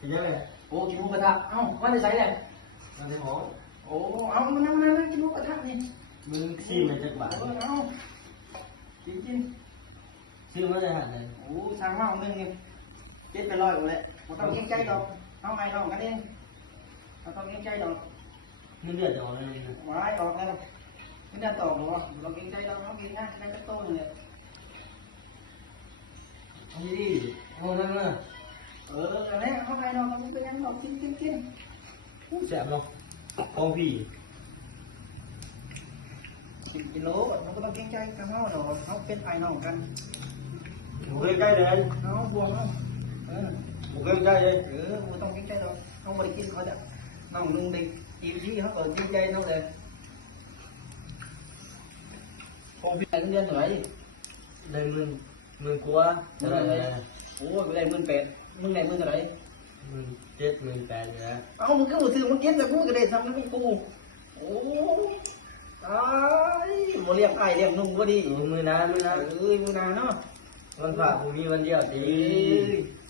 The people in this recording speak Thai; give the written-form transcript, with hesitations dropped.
กินยังไง โอ้กินหมูกระทะเอ้าว่าจะใส่เลย มันจะหอม โอ้เอามานั่งกินหมูกระทะนี่ มึงขี้มันจะบาด เอากิน ชื่อมันจะหันเลย โอ้ช่างว่าเอาเงินนี่เจ็ดไปร้อยหมดเลยเราต้องเก่งใจดอกเอาไงดอกกันเองเราต้องเก่งใจดอก มันเดือดจะออกเลยนะ ไม้ออกแล้วไม่ได้ตอกหรอกเราเก่งใจดอกเรากินนะได้กระโต้นเลย เอาดิเอานั่นน่ะ อะไรเอาไงดอกมันเป็นยังดอกกิน แสบเนาะของพี่ 10 กิโลเราก็ต้องเก่งใจกันเขาดอกเขาเป็นไอ้น้องกัน ผมเคยใกล้เลย เอาบวงเอา ผมเคยใกล้เลย เราต้องเก่งใจดอกเขาไม่ได้กินเขาจะน้องลุงเด็กจีบที่เขาเปิดเก่งใจเขาเลยของพี่เดือนเท่าไหร่ ได้มึงกลัวอะไรนะ โอ้ยกูได้18,000มึงได้เท่าไหร่ 17,000 18,000นะ เอ้ามึงก็มาถือมึงเก็บแต่กูก็ได้ทำให้กูโอ้ตายบ่เลี้ยงไก่เลี้ยงนุ่งก็ดี มือนะ มึงนาเนาะ วันพระผมมีวันเดียวตี ส